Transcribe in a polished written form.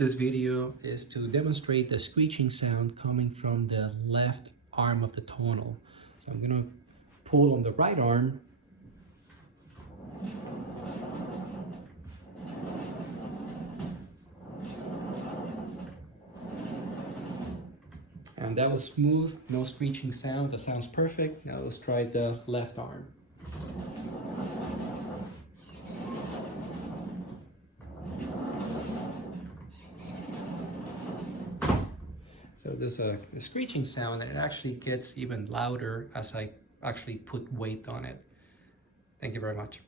This video is to demonstrate the screeching sound coming from the left arm of the tonal. So I'm going to pull on the right arm. And that was smooth, no screeching sound. That sounds perfect. Now let's try the left arm. So there's a screeching sound, and it actually gets even louder as I actually put weight on it. Thank you very much.